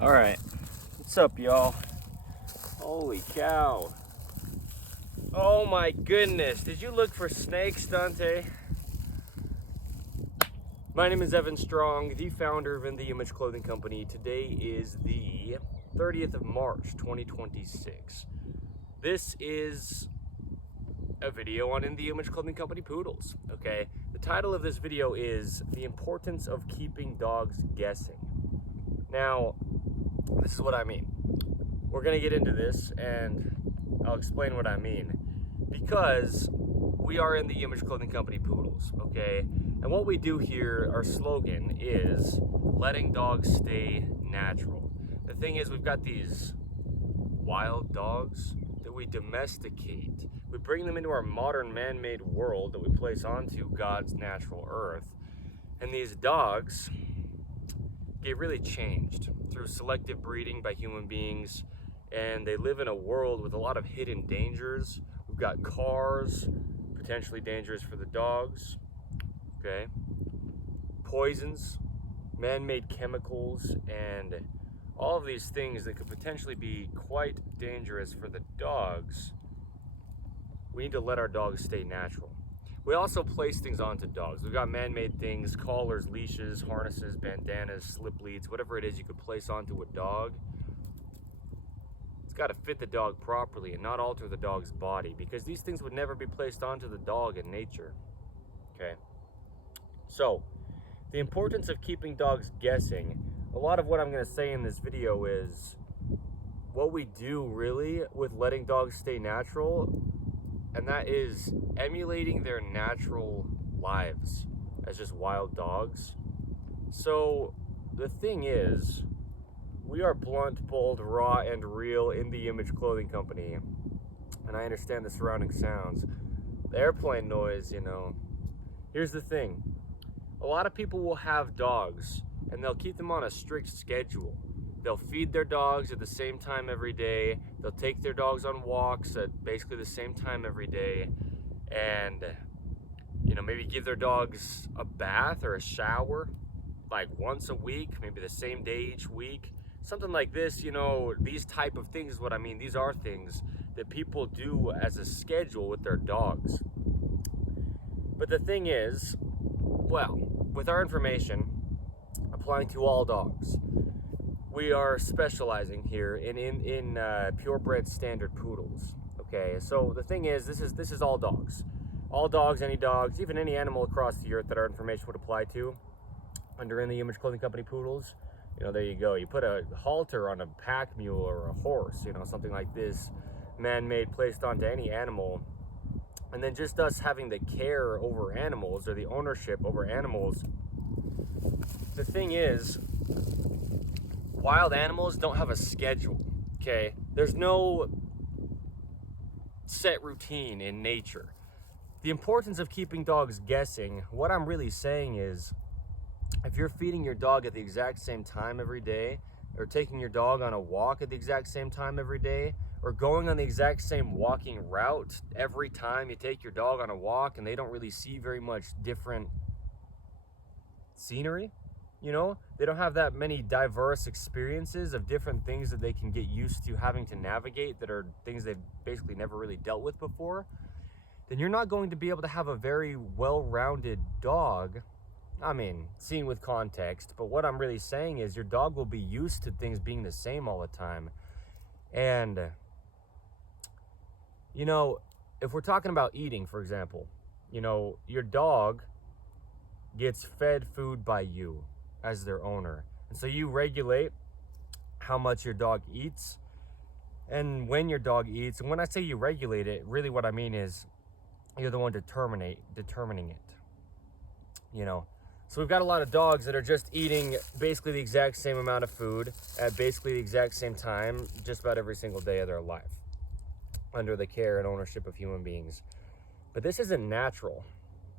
All right, what's up, y'all? Holy cow. Oh my goodness, did you look for snakes, Dante? My name is Evan Strong, the founder of In The Image Clothing Company. Today is the 30th of March, 2026. This is a video on In The Image Clothing Company poodles, okay? The title of this video is The Importance of Keeping Dogs Guessing. Now, this is what I mean. We're gonna get into this and I'll explain what I mean. Because we are In The Image Clothing Company poodles, okay? And what we do here, our slogan is letting dogs stay natural. The thing is, we've got these wild dogs that we domesticate. We bring them into our modern man-made world that we place onto God's natural earth. And these dogs get really changed through selective breeding by human beings, and they live in a world with a lot of hidden dangers. We've got cars, potentially dangerous for the dogs, okay? Poisons, man-made chemicals, and all of these things that could potentially be quite dangerous for the dogs. We need to let our dogs stay natural. We also place things onto dogs. We've got man-made things, collars, leashes, harnesses, bandanas, slip leads, whatever it is you could place onto a dog. It's got to fit the dog properly and not alter the dog's body, because these things would never be placed onto the dog in nature, okay? So, the importance of keeping dogs guessing. A lot of what I'm going to say in this video is what we do really with letting dogs stay natural, and that is emulating their natural lives as just wild dogs. So the thing is, we are blunt, bold, raw, and real In The Image Clothing Company. And I understand the surrounding sounds. The airplane noise, you know. Here's the thing. A lot of people will have dogs and they'll keep them on a strict schedule. They'll feed their dogs at the same time every day. They'll take their dogs on walks at basically the same time every day. And, you know, maybe give their dogs a bath or a shower like once a week, maybe the same day each week. Something like this, you know, these type of things is what I mean. These are things that people do as a schedule with their dogs. But the thing is, well, with our information applying to all dogs, we are specializing here in purebred standard poodles. Okay, so the thing is, this is all dogs, any dogs, even any animal across the earth that our information would apply to under In The Image Clothing Company poodles. You know, there you go. You put a halter on a pack mule or a horse, you know, something like this, man-made, placed onto any animal, and then just us having the care over animals or the ownership over animals. The thing is, wild animals don't have a schedule, okay? There's no set routine in nature. The importance of keeping dogs guessing, what I'm really saying is, if you're feeding your dog at the exact same time every day, or taking your dog on a walk at the exact same time every day, or going on the exact same walking route every time you take your dog on a walk, and they don't really see very much different scenery, you know, they don't have that many diverse experiences of different things that they can get used to having to navigate that are things they've basically never really dealt with before, then you're not going to be able to have a very well-rounded dog. I mean, seen with context, but what I'm really saying is your dog will be used to things being the same all the time. And, you know, if we're talking about eating, for example, you know, your dog gets fed food by you as their owner. And so you regulate how much your dog eats and when your dog eats. And when I say you regulate it, really what I mean is you're the one determining it, you know. So we've got a lot of dogs that are just eating basically the exact same amount of food at basically the exact same time just about every single day of their life under the care and ownership of human beings. But this isn't natural.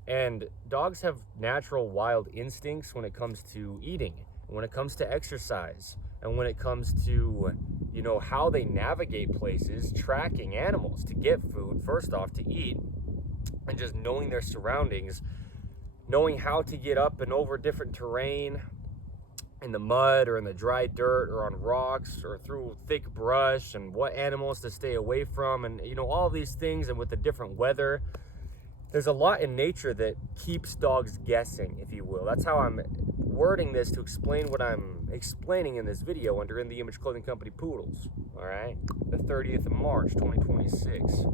And dogs have natural wild instincts when it comes to eating, when it comes to exercise, and when it comes to, you know, how they navigate places, tracking animals to get food, first off, to eat, and just knowing their surroundings, knowing how to get up and over different terrain, in the mud or in the dry dirt or on rocks or through thick brush, and what animals to stay away from, and all these things. And with the different weather, there's a lot in nature that keeps dogs guessing, if you will. That's how I'm wording this to explain what I'm explaining in this video under In the Image Clothing Company Poodles. All right, the 30th of March 2026.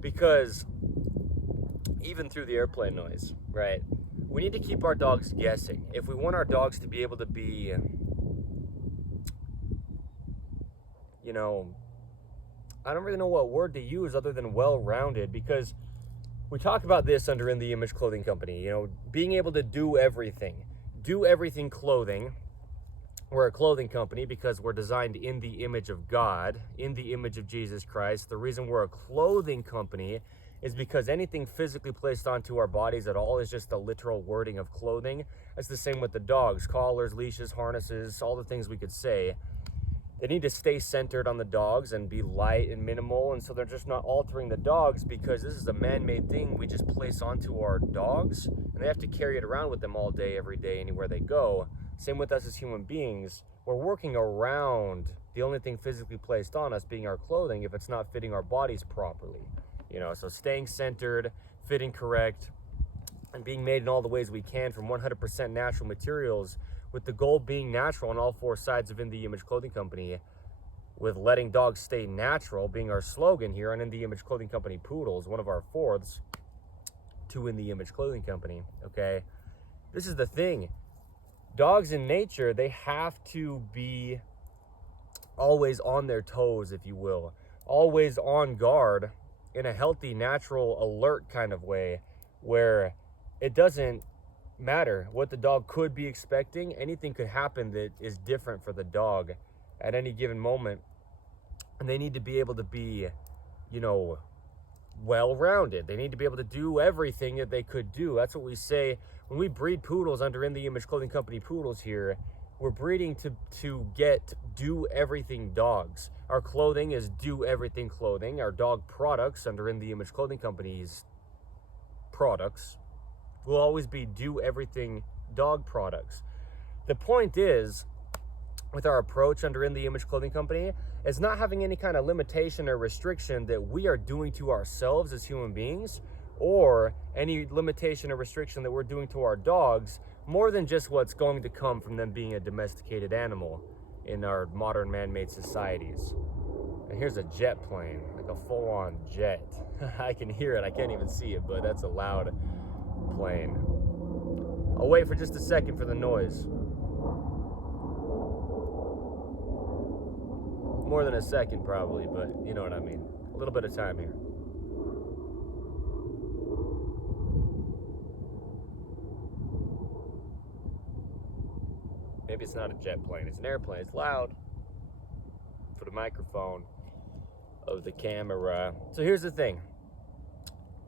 Because even through the airplane noise, right, we need to keep our dogs guessing. If we want our dogs to be able to be, I don't really know what word to use other than well-rounded, because we talk about this under In the Image Clothing Company, being able to do everything clothing. We're a clothing company because we're designed in the image of God, in the image of Jesus Christ. The reason we're a clothing company is because anything physically placed onto our bodies at all is just a literal wording of clothing. That's the same with the dogs: collars, leashes, harnesses, all the things we could say. They need to stay centered on the dogs and be light and minimal, and so they're just not altering the dogs, because this is a man-made thing we just place onto our dogs, and they have to carry it around with them all day, every day, anywhere they go. Same with us as human beings. We're working around the only thing physically placed on us being our clothing if it's not fitting our bodies properly. So staying centered, fitting correct, and being made in all the ways we can from 100% natural materials, with the goal being natural on all four sides of In the Image Clothing Company, with letting dogs stay natural being our slogan here on In the Image Clothing Company Poodles, one of our fourths to In the Image Clothing Company, okay? This is the thing. Dogs in nature, they have to be always on their toes, if you will, always on guard in a healthy, natural, alert kind of way, where it doesn't matter what the dog could be expecting. Anything could happen that is different for the dog at any given moment, and they need to be able to be, well-rounded. They need to be able to do everything that they could do. That's what we say when we breed poodles under In the Image Clothing Company Poodles here. We're breeding to get do everything dogs. Our clothing is do everything clothing. Our dog products under In the Image Clothing Company's products will always be do everything dog products. The point is, with our approach under In the Image Clothing Company, is not having any kind of limitation or restriction that we are doing to ourselves as human beings, or any limitation or restriction that we're doing to our dogs, more than just what's going to come from them being a domesticated animal in our modern man-made societies. And here's a jet plane, like a full-on jet. I can hear it, I can't even see it, but that's a loud plane. I'll wait for just a second for the noise. More than a second probably, but you know what I mean. A little bit of time here. Maybe it's not a jet plane, it's an airplane. It's loud for the microphone of the camera. So here's the thing.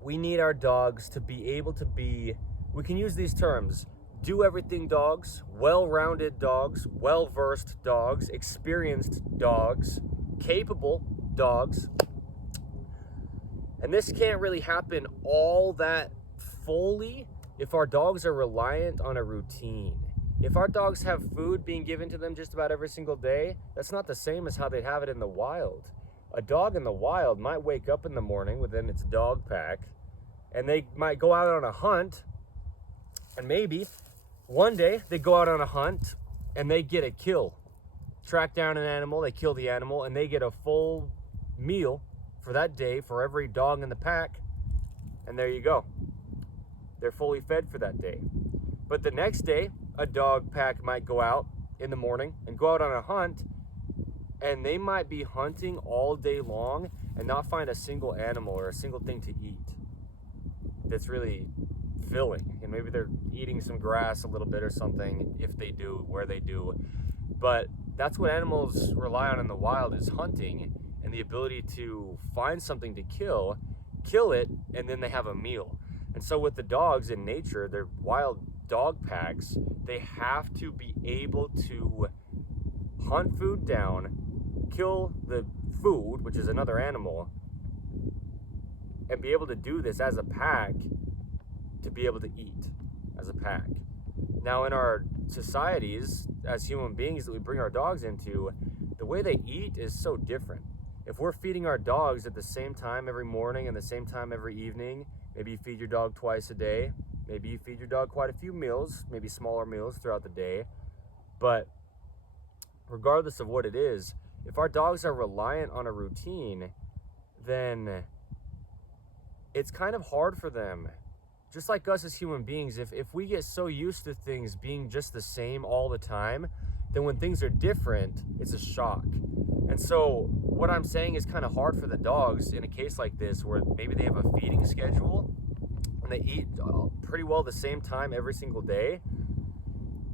We need our dogs to be able to be, we can use these terms, do everything dogs, well-rounded dogs, well-versed dogs, experienced dogs, capable dogs. And this can't really happen all that fully if our dogs are reliant on a routine. If our dogs have food being given to them just about every single day, that's not the same as how they'd have it in the wild. A dog in the wild might wake up in the morning within its dog pack, and they might go out on a hunt, and maybe one day they go out on a hunt and they get a kill. Track down an animal, they kill the animal, and they get a full meal for that day for every dog in the pack, and there you go. They're fully fed for that day. But the next day, a dog pack might go out in the morning and go out on a hunt, and they might be hunting all day long and not find a single animal or a single thing to eat that's really filling. And maybe they're eating some grass a little bit or something, if they do, where they do. But that's what animals rely on in the wild, is hunting and the ability to find something to kill it, and then they have a meal. And so with the dogs in nature, they're wild dog packs, they have to be able to hunt food down, kill the food, which is another animal, and be able to do this as a pack to be able to eat as a pack. Now in our societies as human beings that we bring our dogs into, the way they eat is so different. If we're feeding our dogs at the same time every morning and the same time every evening, maybe you feed your dog twice a day, maybe you feed your dog quite a few meals, maybe smaller meals throughout the day, but regardless of what it is, if our dogs are reliant on a routine, then it's kind of hard for them. Just like us as human beings, if we get so used to things being just the same all the time, then when things are different, it's a shock. And so what I'm saying is kind of hard for the dogs in a case like this, where maybe they have a feeding schedule and they eat pretty well the same time every single day.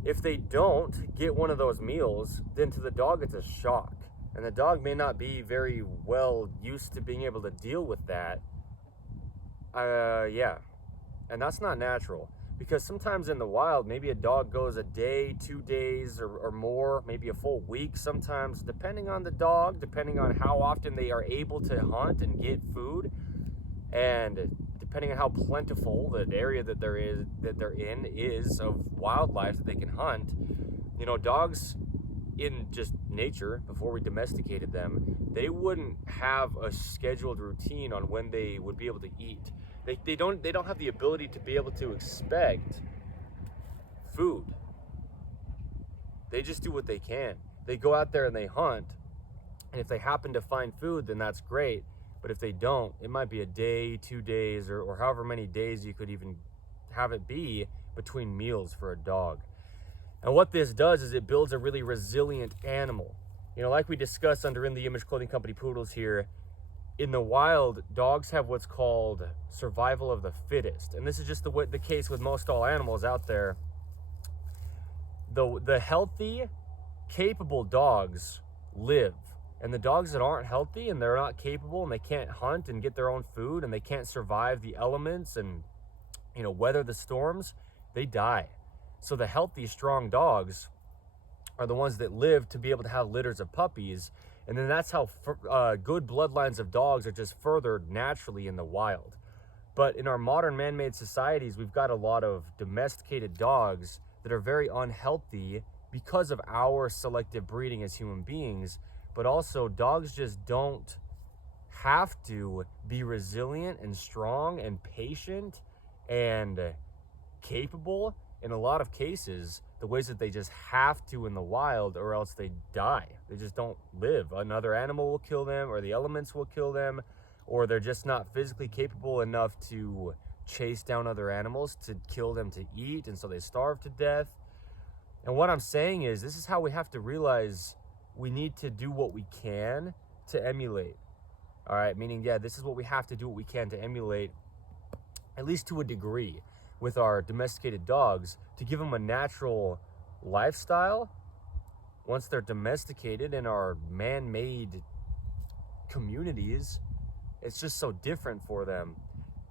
If they don't get one of those meals, then to the dog it's a shock. And the dog may not be very well used to being able to deal with that. Yeah. And that's not natural, because sometimes in the wild, maybe a dog goes a day, 2 days, or more, maybe a full week sometimes, depending on the dog, depending on how often they are able to hunt and get food, and depending on how plentiful the area that they're in is of wildlife that they can hunt. You know, dogs in just nature, before we domesticated them, they wouldn't have a scheduled routine on when they would be able to eat. They don't have the ability to be able to expect food. They just do what they can. They go out there and they hunt, and if they happen to find food, then that's great. But if they don't, it might be a day, 2 days, or however many days you could even have it be between meals for a dog. And what this does is it builds a really resilient animal. You know, like we discussed under In the Image Clothing Company Poodles here, in the wild, dogs have what's called survival of the fittest. And this is just the case with most all animals out there. The healthy, capable dogs live. And the dogs that aren't healthy and they're not capable and they can't hunt and get their own food and they can't survive the elements and, you know, weather the storms, they die. So the healthy, strong dogs are the ones that live to be able to have litters of puppies. And then that's how good bloodlines of dogs are just furthered naturally in the wild. But in our modern man-made societies, we've got a lot of domesticated dogs that are very unhealthy because of our selective breeding as human beings. But also, dogs just don't have to be resilient and strong and patient and capable in a lot of cases the ways that they just have to in the wild, or else they die. They just don't live. Another animal will kill them, or the elements will kill them, or they're just not physically capable enough to chase down other animals to kill them to eat, and so they starve to death. And what I'm saying is, this is how we have to realize we need to do what we can to emulate. All right, meaning, yeah, this is what we have to do what we can to emulate, at least to a degree, with our domesticated dogs, to give them a natural lifestyle once they're domesticated in our man-made communities. It's just so different for them,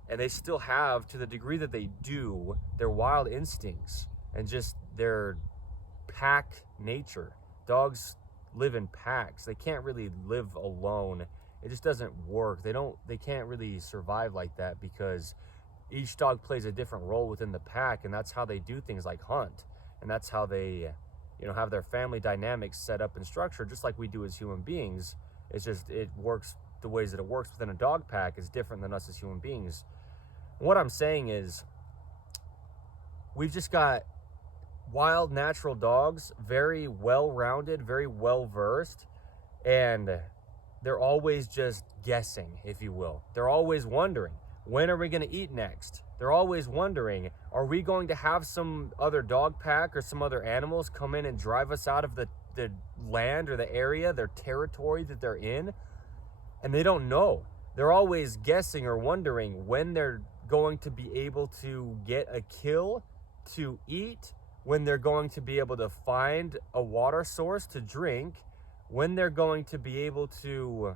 and they still have, to the degree that they do, their wild instincts and just their pack nature. Dogs live in packs. They can't really live alone. It just doesn't work. They can't really survive like that, because each dog plays a different role within the pack, and that's how they do things like hunt, and that's how they, you know, have their family dynamics set up and structured, just like we do as human beings. It's just, it works the ways that it works within a dog pack is different than us as human beings. What I'm saying is, we've just got wild natural dogs, very well-rounded, very well-versed, and they're always just guessing, if you will. They're always wondering, when are we going to eat next? They're always wondering, are we going to have some other dog pack or some other animals come in and drive us out of the land or the area, their territory that they're in? And they don't know. They're always guessing or wondering when they're going to be able to get a kill to eat, when they're going to be able to find a water source to drink, when they're going to be able to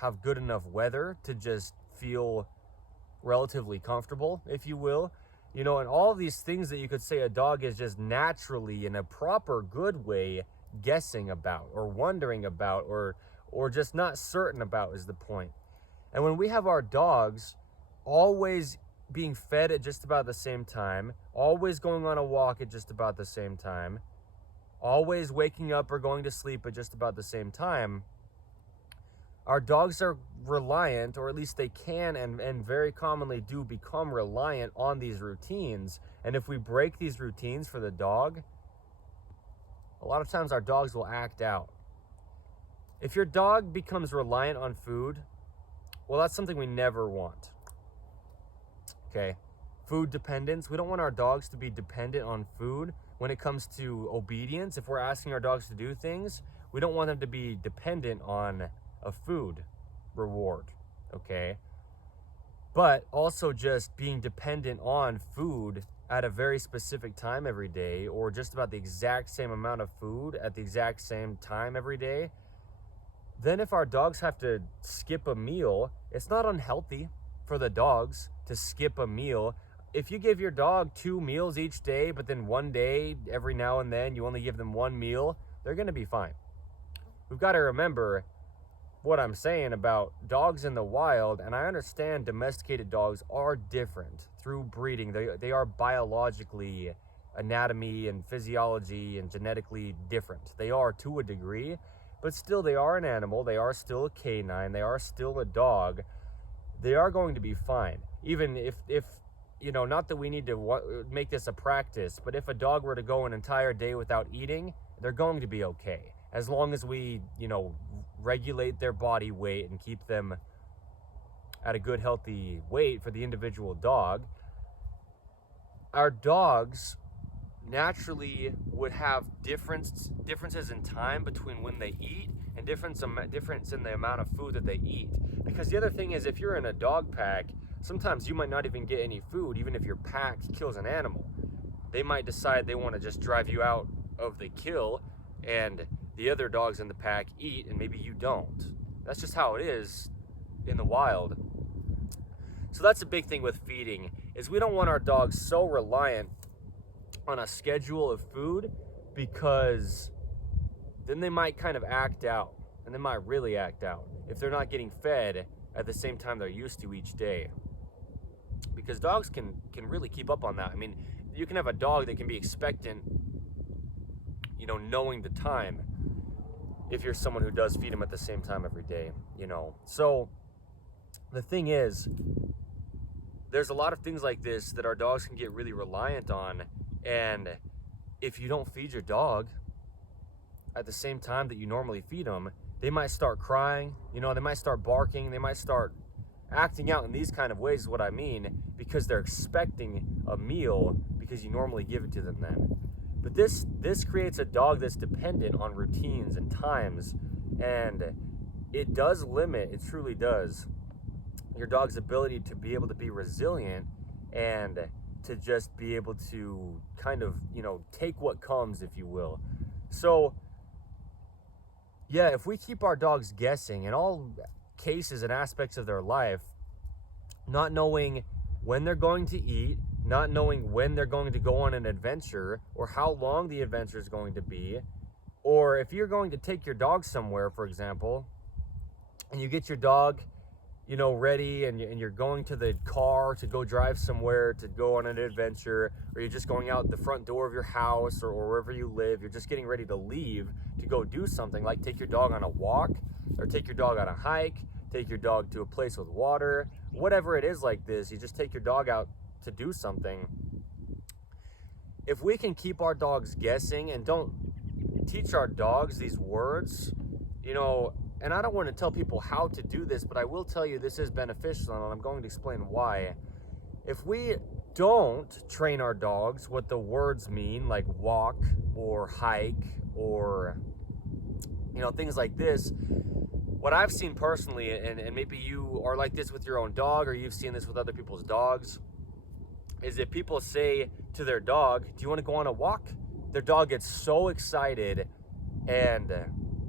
have good enough weather to just feel relatively comfortable, if you will. You know, and all these things that you could say a dog is just naturally, in a proper, good way, guessing about or wondering about or just not certain about is the point. And when we have our dogs always being fed at just about the same time, always going on a walk at just about the same time, always waking up or going to sleep at just about the same time, our dogs are reliant, or at least they can and very commonly do become reliant on these routines. And if we break these routines for the dog, a lot of times our dogs will act out. If your dog becomes reliant on food, well, that's something we never want. Okay, food dependence. We don't want our dogs to be dependent on food when it comes to obedience. If we're asking our dogs to do things, we don't want them to be dependent on a food reward, okay? But also just being dependent on food at a very specific time every day, or just about the exact same amount of food at the exact same time every day, then if our dogs have to skip a meal, it's not unhealthy for the dogs to skip a meal. If you give your dog 2 meals each day, but then one day, every now and then, you only give them 1 meal, they're gonna be fine. We've got to remember what I'm saying about dogs in the wild, and I understand domesticated dogs are different through breeding. They are biologically, anatomy and physiology and genetically different. They are to a degree, but still they are an animal. They are still a canine. They are still a dog. They are going to be fine. Even if you know, not that we need to make this a practice, but if a dog were to go an entire day without eating, they're going to be okay. As long as we, you know, regulate their body weight and keep them at a good, healthy weight for the individual dog, our dogs naturally would have differences in time between when they eat and difference in the amount of food that they eat. Because the other thing is, if you're in a dog pack, sometimes you might not even get any food, even if your pack kills an animal. They might decide they want to just drive you out of the kill, and the other dogs in the pack eat, and maybe you don't. That's just how it is in the wild. So that's a big thing with feeding, is we don't want our dogs so reliant on a schedule of food, because then they might kind of act out, and they might really act out if they're not getting fed at the same time they're used to each day. Because dogs can really keep up on that. I mean, you can have a dog that can be expectant, you know, knowing the time, if you're someone who does feed them at the same time every day, you know. So the thing is, there's a lot of things like this that our dogs can get really reliant on, and if you don't feed your dog at the same time that you normally feed them, they might start crying, you know, they might start barking, they might start acting out in these kind of ways, is what I mean, because they're expecting a meal because you normally give it to them then. But this creates a dog that's dependent on routines and times, and it does limit, it truly does, your dog's ability to be able to be resilient and to just be able to kind of, you know, take what comes, if you will. So yeah, if we keep our dogs guessing in all cases and aspects of their life, not knowing when they're going to eat, not knowing when they're going to go on an adventure or how long the adventure is going to be, or if you're going to take your dog somewhere, for example, and you get your dog, you know, ready, and you're going to the car to go drive somewhere, to go on an adventure, or you're just going out the front door of your house or wherever you live, you're just getting ready to leave to go do something, like take your dog on a walk, or take your dog on a hike, take your dog to a place with water, whatever it is like this, you just take your dog out to do something. If we can keep our dogs guessing and don't teach our dogs these words, you know, and I don't want to tell people how to do this, but I will tell you this is beneficial, and I'm going to explain why. If we don't train our dogs what the words mean, like walk or hike or, you know, things like this, what I've seen personally, and maybe you are like this with your own dog, or you've seen this with other people's dogs, is if people say to their dog, do you want to go on a walk? Their dog gets so excited, and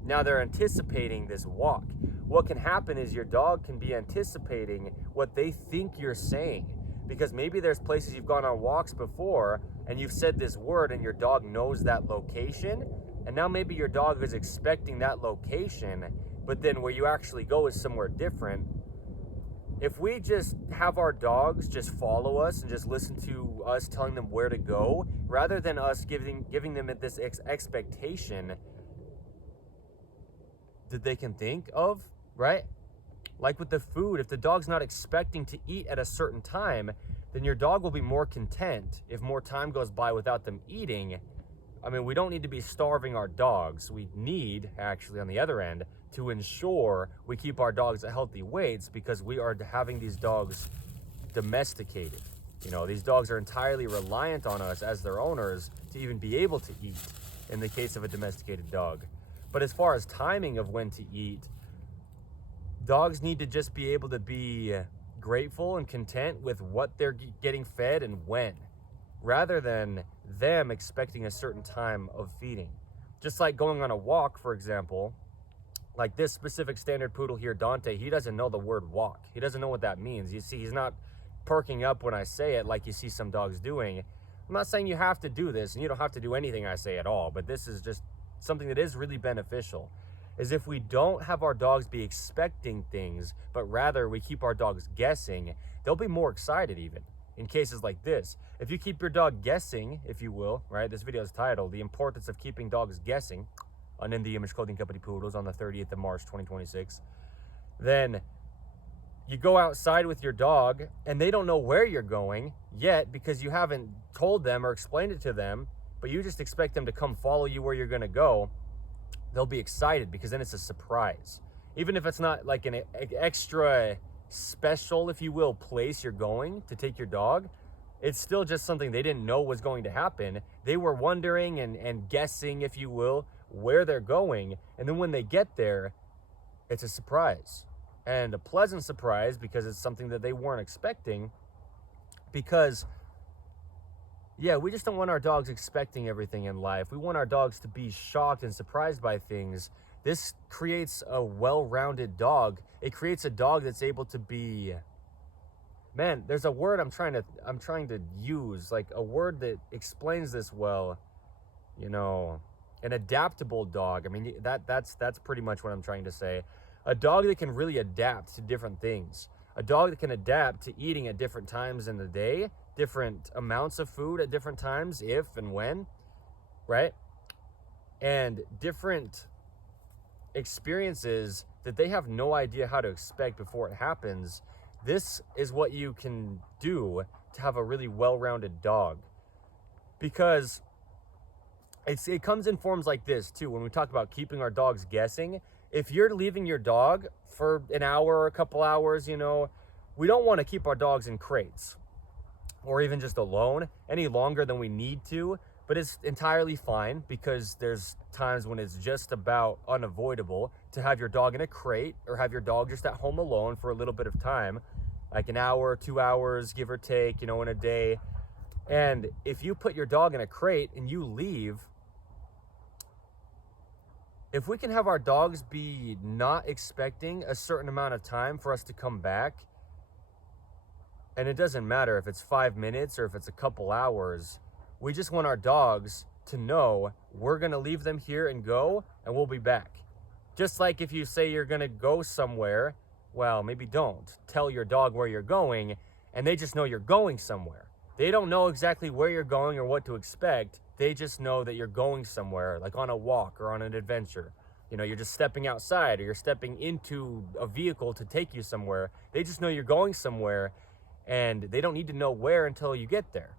now they're anticipating this walk. What can happen is your dog can be anticipating what they think you're saying, because maybe there's places you've gone on walks before and you've said this word and your dog knows that location, and now maybe your dog is expecting that location, but then where you actually go is somewhere different. If we just have our dogs just follow us and just listen to us telling them where to go, rather than us giving them this expectation that they can think of, right? Like with the food, if the dog's not expecting to eat at a certain time, then your dog will be more content if more time goes by without them eating. I mean, we don't need to be starving our dogs. We need, actually, on the other end, to ensure we keep our dogs at healthy weights, because we are having these dogs domesticated. You know, these dogs are entirely reliant on us as their owners to even be able to eat in the case of a domesticated dog. But as far as timing of when to eat, dogs need to just be able to be grateful and content with what they're getting fed and when, rather than them expecting a certain time of feeding. Just like going on a walk, for example, like this specific standard poodle here, Dante, he doesn't know the word walk. He doesn't know what that means. You see, he's not perking up when I say it like you see some dogs doing. I'm not saying you have to do this, and you don't have to do anything I say at all, but this is just something that is really beneficial, is if we don't have our dogs be expecting things, but rather we keep our dogs guessing, they'll be more excited even in cases like this. If you keep your dog guessing, if you will, right? This video is titled The Importance of Keeping Dogs Guessing on In the Image Clothing Company Poodles on the 30th of March, 2026. Then you go outside with your dog and they don't know where you're going yet because you haven't told them or explained it to them, but you just expect them to come follow you where you're gonna go. They'll be excited because then it's a surprise. Even if it's not like an extra special, if you will, place you're going to take your dog, it's still just something they didn't know was going to happen. They were wondering and guessing, if you will, where they're going. And then when they get there, it's a surprise. And a pleasant surprise because it's something that they weren't expecting. Because, yeah, we just don't want our dogs expecting everything in life. We want our dogs to be shocked and surprised by things. This creates a well-rounded dog. It creates a dog that's able to be, man, there's a word I'm trying to use, like a word that explains this well, you know, an adaptable dog. I mean, that's pretty much what I'm trying to say. A dog that can really adapt to different things. A dog that can adapt to eating at different times in the day, different amounts of food at different times, if and when, right? And different experiences that they have no idea how to expect before it happens. This is what you can do to have a really well-rounded dog, because it comes in forms like this too. When we talk about keeping our dogs guessing, if you're leaving your dog for an hour or a couple hours, you know, we don't want to keep our dogs in crates or even just alone any longer than we need to. But it's entirely fine, because there's times when it's just about unavoidable to have your dog in a crate or have your dog just at home alone for a little bit of time, like an hour, 2 hours, give or take, you know, in a day. And if you put your dog in a crate and you leave, if we can have our dogs be not expecting a certain amount of time for us to come back, and it doesn't matter if it's 5 minutes or if it's a couple hours, we just want our dogs to know we're going to leave them here and go, and we'll be back. Just like if you say you're going to go somewhere, well, maybe don't. Tell your dog where you're going, and they just know you're going somewhere. They don't know exactly where you're going or what to expect. They just know that you're going somewhere, like on a walk or on an adventure. You know, you're just stepping outside or you're stepping into a vehicle to take you somewhere. They just know you're going somewhere, and they don't need to know where until you get there.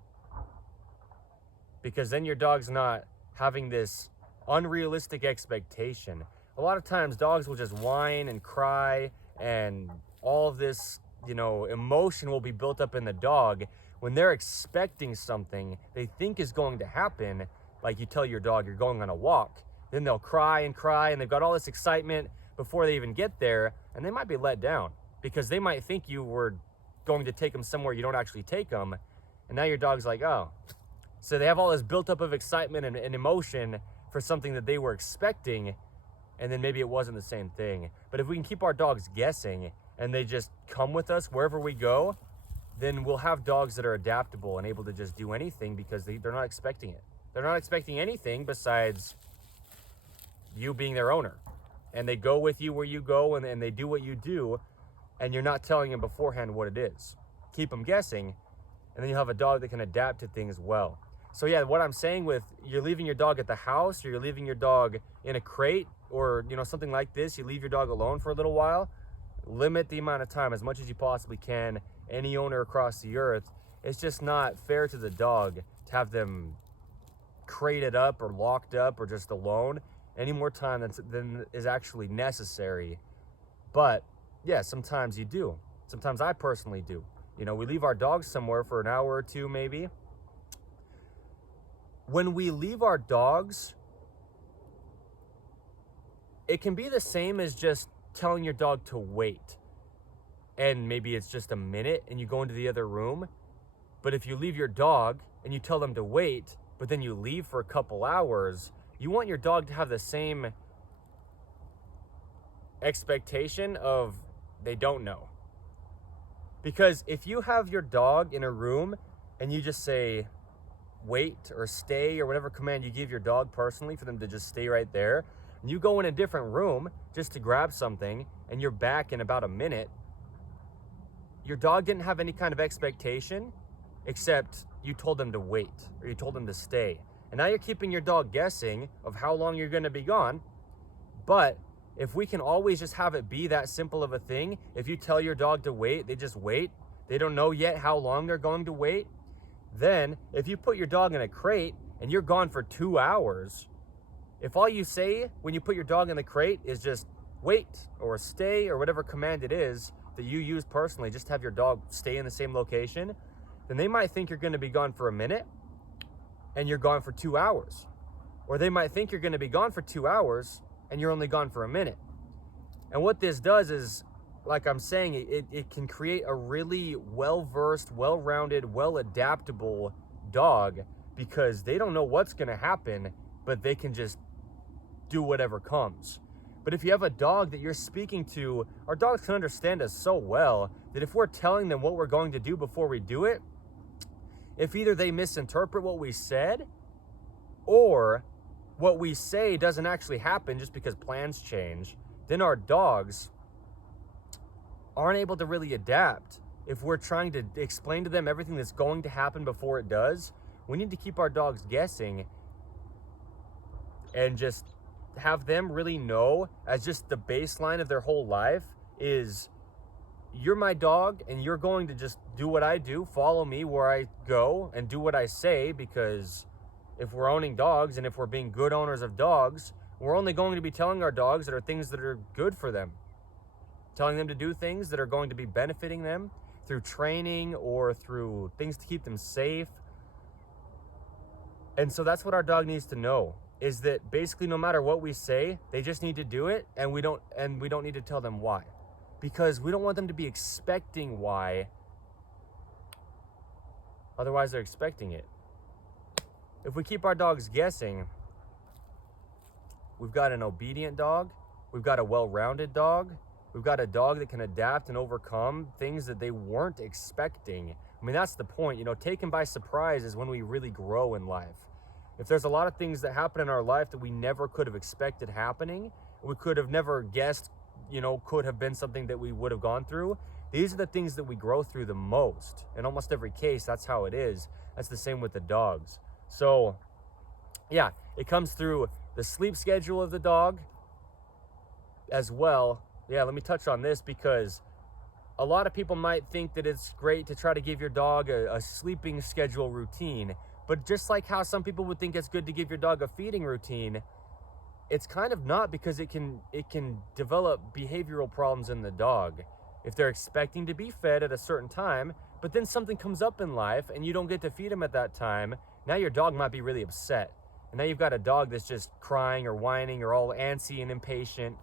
Because then your dog's not having this unrealistic expectation. A lot of times dogs will just whine and cry, and all of this, you know, emotion will be built up in the dog when they're expecting something they think is going to happen. Like you tell your dog you're going on a walk, then they'll cry, and they've got all this excitement before they even get there, and they might be let down because they might think you were going to take them somewhere you don't actually take them, and now your dog's like, oh. So they have all this built up of excitement and emotion for something that they were expecting, and then maybe it wasn't the same thing. But if we can keep our dogs guessing and they just come with us wherever we go, then we'll have dogs that are adaptable and able to just do anything because they're not expecting it. They're not expecting anything besides you being their owner. And they go with you where you go, and they do what you do. and you're not telling them beforehand what it is. Keep them guessing, and then you'll have a dog that can adapt to things well. So yeah, what I'm saying with you're leaving your dog at the house, or you're leaving your dog in a crate, or something like this, you leave your dog alone for a little while, limit the amount of time as much as you possibly can. Any owner across the earth, it's just not fair to the dog to have them crated up or locked up or just alone any more time than is actually necessary. But yeah, sometimes you do. Sometimes I personally do. We leave our dogs somewhere for an hour or two maybe. When we leave our dogs, it can be the same as just telling your dog to wait. And maybe it's just a minute and you go into the other room. But if you leave your dog and you tell them to wait, but then you leave for a couple hours, you want your dog to have the same expectation of they don't know. Because if you have your dog in a room and you just say wait or stay or whatever command you give your dog personally for them to just stay right there, and you go in a different room just to grab something and you're back in about a minute, your dog didn't have any kind of expectation except you told them to wait or you told them to stay. And now you're keeping your dog guessing of how long you're going to be gone. But if we can always just have it be that simple of a thing, if you tell your dog to wait, they just wait. They don't know yet how long they're going to wait. Then if you put your dog in a crate and you're gone for 2 hours, if all you say when you put your dog in the crate is just wait or stay or whatever command it is that you use personally, just have your dog stay in the same location, then they might think you're going to be gone for a minute and you're gone for 2 hours. Or they might think you're going to be gone for 2 hours and you're only gone for a minute. And what this does is, like I'm saying, it can create a really well-versed, well-rounded, well-adaptable dog, because they don't know what's going to happen, but they can just do whatever comes. But if you have a dog that you're speaking to, our dogs can understand us so well that if we're telling them what we're going to do before we do it, if either they misinterpret what we said or what we say doesn't actually happen just because plans change, then our dogs aren't able to really adapt. If we're trying to explain to them everything that's going to happen before it does, we need to keep our dogs guessing and just have them really know, as just the baseline of their whole life is, you're my dog and you're going to just do what I do, follow me where I go and do what I say, because if we're owning dogs and if we're being good owners of dogs, we're only going to be telling our dogs that are things that are good for them. Telling them to do things that are going to be benefiting them through training or through things to keep them safe. And so that's what our dog needs to know, is that basically no matter what we say, they just need to do it, and we don't need to tell them why. Because we don't want them to be expecting why. Otherwise they're expecting it. If we keep our dogs guessing, we've got an obedient dog, we've got a well-rounded dog, we've got a dog that can adapt and overcome things that they weren't expecting. I mean, that's the point. Taken by surprise is when we really grow in life. If there's a lot of things that happen in our life that we never could have expected happening, we could have never guessed, could have been something that we would have gone through, these are the things that we grow through the most. In almost every case, that's how it is. That's the same with the dogs. So, yeah, it comes through the sleep schedule of the dog as well. Yeah, let me touch on this, because a lot of people might think that it's great to try to give your dog a sleeping schedule routine. But just like how some people would think it's good to give your dog a feeding routine, it's kind of not, because it can develop behavioral problems in the dog. If they're expecting to be fed at a certain time, but then something comes up in life and you don't get to feed them at that time, now your dog might be really upset. And now you've got a dog that's just crying or whining or all antsy and impatient,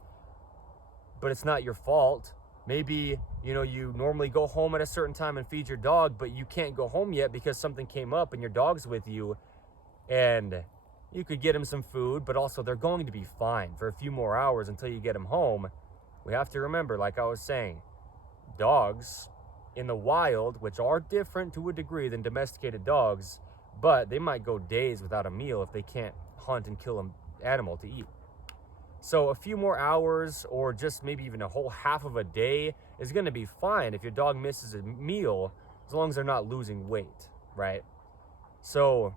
but it's not your fault. Maybe, you normally go home at a certain time and feed your dog, but you can't go home yet because something came up and your dog's with you, and you could get him some food, but also they're going to be fine for a few more hours until you get him home. We have to remember, like I was saying, dogs in the wild, which are different to a degree than domesticated dogs, but they might go days without a meal if they can't hunt and kill an animal to eat. So a few more hours or just maybe even a whole half of a day is going to be fine if your dog misses a meal, as long as they're not losing weight, right? So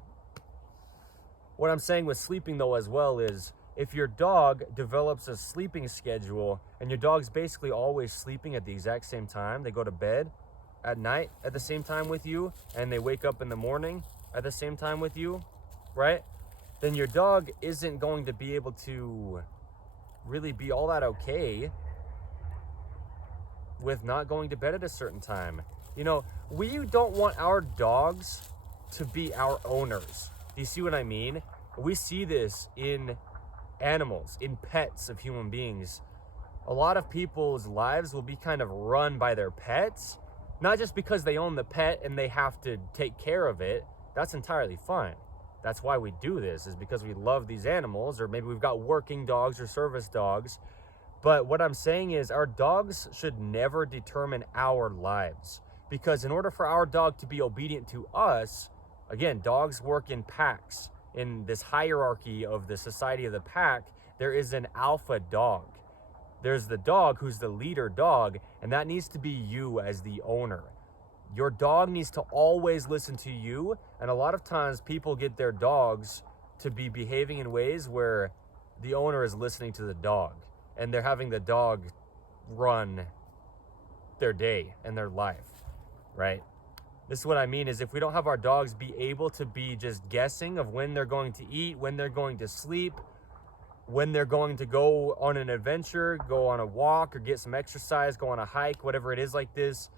what I'm saying with sleeping though as well is, if your dog develops a sleeping schedule and your dog's basically always sleeping at the exact same time, they go to bed at night at the same time with you and they wake up in the morning at the same time with you, right? Then your dog isn't going to be able to really be all that okay with not going to bed at a certain time. You know, we don't want our dogs to be our owners. Do you see what I mean? We see this in animals, in pets of human beings. A lot of people's lives will be kind of run by their pets, not just because they own the pet and they have to take care of it. That's entirely fine. That's why we do this, is because we love these animals, or maybe we've got working dogs or service dogs. But what I'm saying is, our dogs should never determine our lives, because in order for our dog to be obedient to us, again, dogs work in packs. In this hierarchy of the society of the pack, there is an alpha dog. There's the dog who's the leader dog, and that needs to be you as the owner. Your dog needs to always listen to you, and a lot of times people get their dogs to be behaving in ways where the owner is listening to the dog, and they're having the dog run their day and their life, right? This is what I mean, is if we don't have our dogs be able to be just guessing of when they're going to eat, when they're going to sleep, when they're going to go on an adventure, go on a walk or get some exercise, go on a hike, whatever it is like this.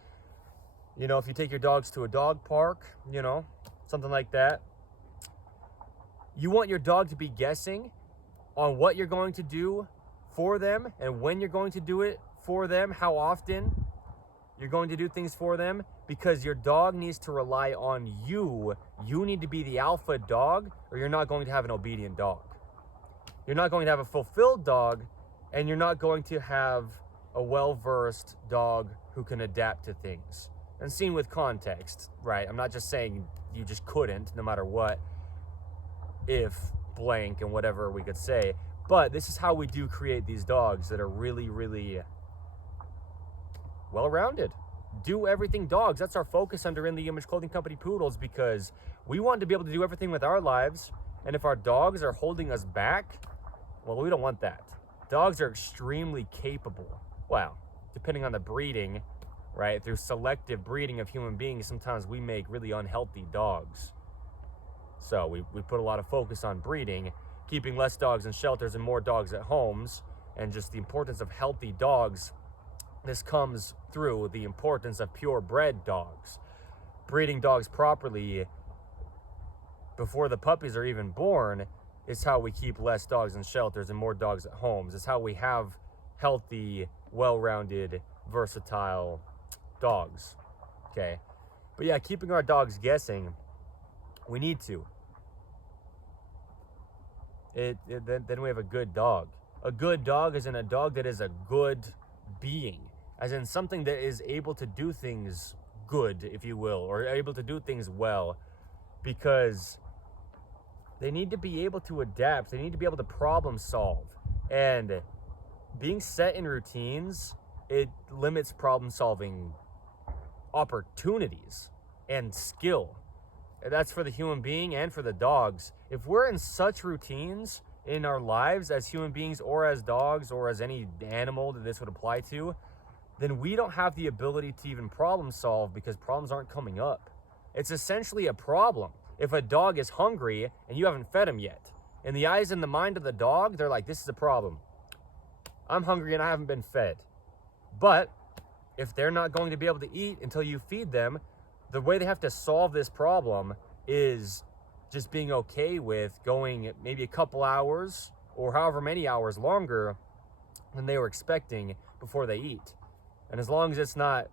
You know, if you take your dogs to a dog park, you know, something like that. You want your dog to be guessing on what you're going to do for them and when you're going to do it for them, how often you're going to do things for them, because your dog needs to rely on you. You need to be the alpha dog, or you're not going to have an obedient dog. You're not going to have a fulfilled dog, and you're not going to have a well-versed dog who can adapt to things. And seen with context, right? I'm not just saying you just couldn't, no matter what, if blank and whatever we could say. But this is how we do create these dogs that are really, really well-rounded. Do everything dogs. That's our focus under In the Image Clothing Company Poodles, because we want to be able to do everything with our lives. And if our dogs are holding us back, well, we don't want that. Dogs are extremely capable. Well, depending on the breeding, right? Through selective breeding of human beings, sometimes we make really unhealthy dogs. So we put a lot of focus on breeding, keeping less dogs in shelters and more dogs at homes, and just the importance of healthy dogs. This comes through the importance of purebred dogs. Breeding dogs properly before the puppies are even born is how we keep less dogs in shelters and more dogs at homes. It's how we have healthy, well-rounded, versatile dogs. Okay? But yeah, keeping our dogs guessing, we need to. Then we have a good dog. A good dog isn't a dog that is a good being, as in something that is able to do things good, if you will, or able to do things well, because they need to be able to adapt. They need to be able to problem solve. And being set in routines, it limits problem solving opportunities and skill. And that's for the human being and for the dogs. If we're in such routines in our lives as human beings or as dogs or as any animal that this would apply to, then we don't have the ability to even problem solve, because problems aren't coming up. It's essentially a problem. If a dog is hungry and you haven't fed him yet, in the eyes and the mind of the dog, they're like, this is a problem. I'm hungry and I haven't been fed. But if they're not going to be able to eat until you feed them, the way they have to solve this problem is just being okay with going maybe a couple hours or however many hours longer than they were expecting before they eat. And as long as it's not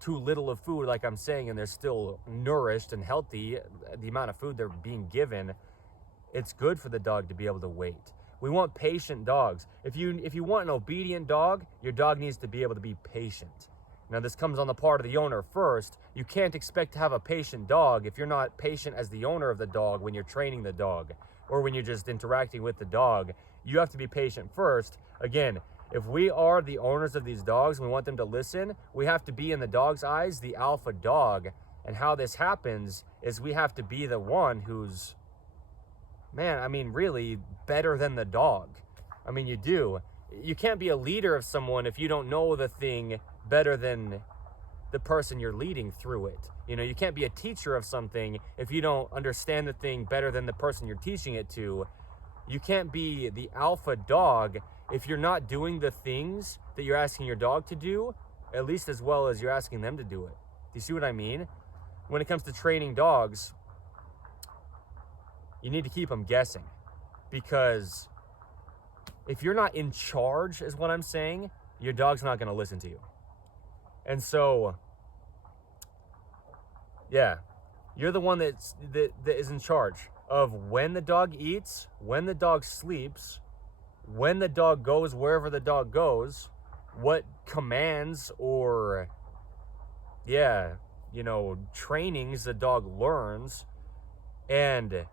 too little of food, like I'm saying, and they're still nourished and healthy, the amount of food they're being given, it's good for the dog to be able to wait. We want patient dogs. If you want an obedient dog, your dog needs to be able to be patient. Now, this comes on the part of the owner first. You can't expect to have a patient dog if you're not patient as the owner of the dog when you're training the dog or when you're just interacting with the dog. you have to be patient first. Again, if we are the owners of these dogs and we want them to listen, we have to be, in the dog's eyes, the alpha dog. And how this happens is we have to be the one who's, man, I mean, really better than the dog. I mean, you do. You can't be a leader of someone if you don't know the thing better than the person you're leading through it. You know, you can't be a teacher of something if you don't understand the thing better than the person you're teaching it to. You can't be the alpha dog if you're not doing the things that you're asking your dog to do, at least as well as you're asking them to do it. Do you see what I mean? When it comes to training dogs, you need to keep them guessing, because if you're not in charge, is what I'm saying, your dog's not going to listen to you. And so, yeah, you're the one that is in charge of when the dog eats, when the dog sleeps, when the dog goes wherever the dog goes, what commands or, trainings the dog learns. And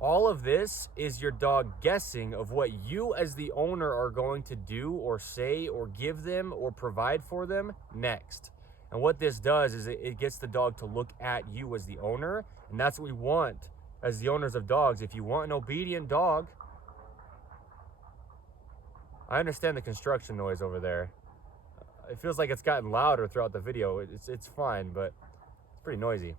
all of this is your dog guessing of what you as the owner are going to do or say or give them or provide for them next. And what this does is it gets the dog to look at you as the owner. And that's what we want as the owners of dogs. If you want an obedient dog, I understand the construction noise over there. It feels like it's gotten louder throughout the video. It's fine, but it's pretty noisy.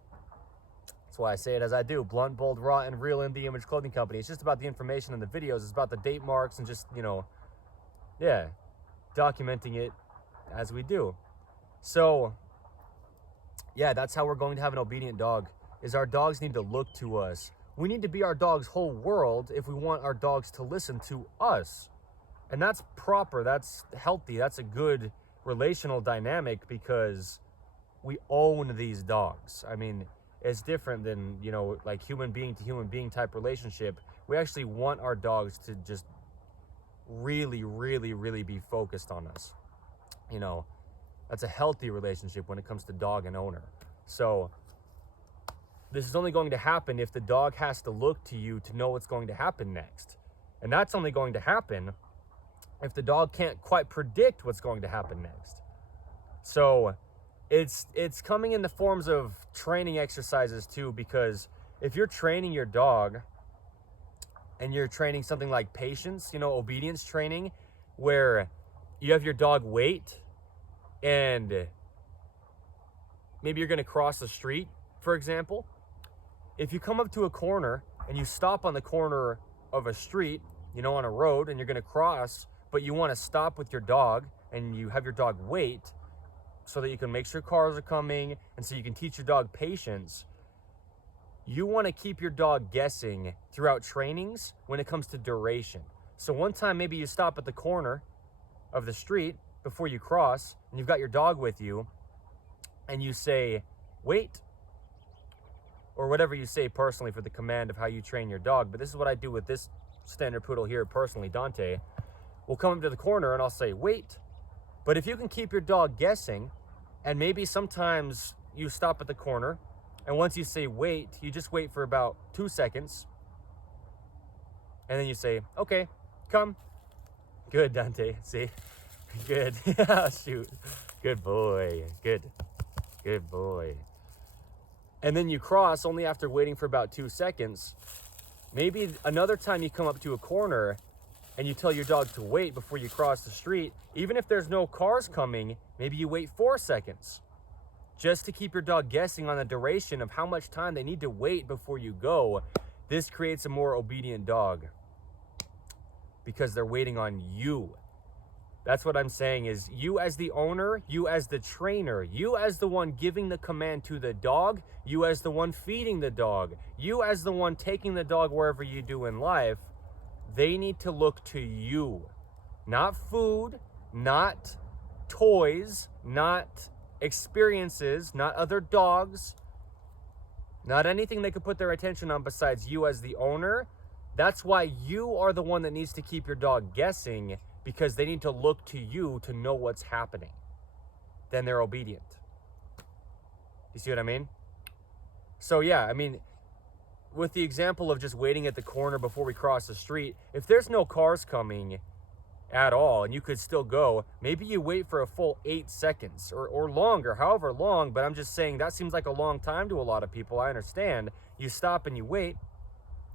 That's why I say it as I do. Blunt, bold, raw, and real in the Image Clothing Company. It's just about the information in the videos. It's about the date marks and just, documenting it as we do. So, yeah, that's how we're going to have an obedient dog, is our dogs need to look to us. We need to be our dog's whole world if we want our dogs to listen to us. And that's proper, that's healthy, that's a good relational dynamic, because we own these dogs. I mean, it's different than, like human being to human being type relationship. We actually want our dogs to just really, really, really be focused on us. That's a healthy relationship when it comes to dog and owner. So this is only going to happen if the dog has to look to you to know what's going to happen next. And that's only going to happen if the dog can't quite predict what's going to happen next. So it's coming in the forms of training exercises too, because if you're training your dog and you're training something like patience, obedience training, where you have your dog wait and maybe you're going to cross the street, for example. If you come up to a corner and you stop on the corner of a street, on a road, and you're going to cross, but you want to stop with your dog and you have your dog wait so that you can make sure cars are coming and so you can teach your dog patience, you want to keep your dog guessing throughout trainings when it comes to duration. So one time maybe you stop at the corner of the street before you cross and you've got your dog with you and you say, wait, or whatever you say personally for the command of how you train your dog. But this is what I do with this standard poodle here personally, Dante. We'll come up to the corner and I'll say, wait. But if you can keep your dog guessing, and maybe sometimes you stop at the corner, and once you say wait, you just wait for about 2 seconds, and then you say, okay, come. Good, Dante, see? Good. Shoot. Good boy. Good boy. And then you cross only after waiting for about 2 seconds. Maybe another time you come up to a corner and you tell your dog to wait before you cross the street. Even if there's no cars coming, maybe you wait 4 seconds just to keep your dog guessing on the duration of how much time they need to wait before you go. This creates a more obedient dog because they're waiting on you. That's what I'm saying, is you as the owner, you as the trainer, you as the one giving the command to the dog, you as the one feeding the dog, you as the one taking the dog wherever you do in life. They need to look to you, not food, not toys, not experiences, not other dogs, not anything they could put their attention on besides you as the owner. That's why you are the one that needs to keep your dog guessing, because they need to look to you to know what's happening. Then they're obedient. You see what I mean? So yeah, I mean, with the example of just waiting at the corner before we cross the street, if there's no cars coming at all and you could still go, maybe you wait for a full 8 seconds or longer, however long. But I'm just saying that seems like a long time to a lot of people. I understand. You stop and you wait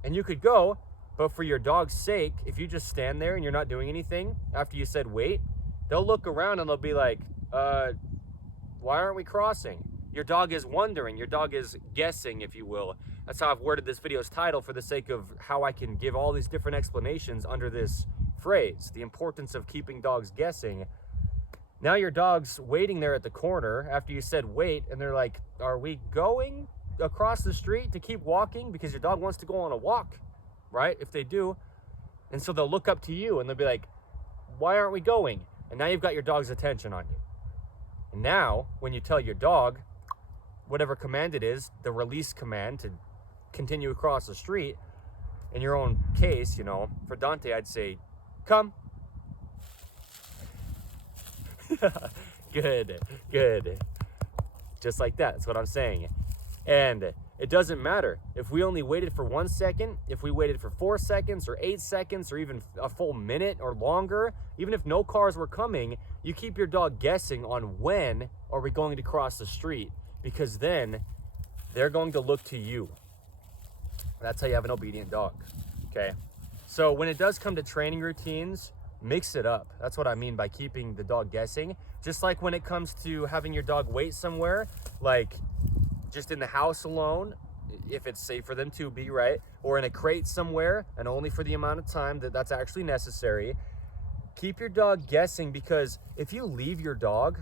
and you could go, but for your dog's sake, if you just stand there and you're not doing anything after you said wait, they'll look around and they'll be like, why aren't we crossing? Your dog is wondering, your dog is guessing, if you will. That's how I've worded this video's title, for the sake of how I can give all these different explanations under this phrase, the importance of keeping dogs guessing. Now your dog's waiting there at the corner after you said wait, and they're like, are we going across the street to keep walking? Because your dog wants to go on a walk, right? If they do. And so they'll look up to you and they'll be like, why aren't we going? And now you've got your dog's attention on you. And now, when you tell your dog, whatever command it is, the release command to continue across the street, in your own case, you know, for Dante, I'd say, come. Good. Just like that. That's what I'm saying. And it doesn't matter if we only waited for 1 second, if we waited for 4 seconds or 8 seconds or even a full minute or longer. Even if no cars were coming, you keep your dog guessing on when are we going to cross the street, because then they're going to look to you. That's how you have an obedient dog. Okay, so when it does come to training routines, mix it up. That's what I mean by keeping the dog guessing. Just like when it comes to having your dog wait somewhere, like just in the house alone, if it's safe for them to be, right? Or in a crate somewhere, and only for the amount of time that's actually necessary. Keep your dog guessing, because if you leave your dog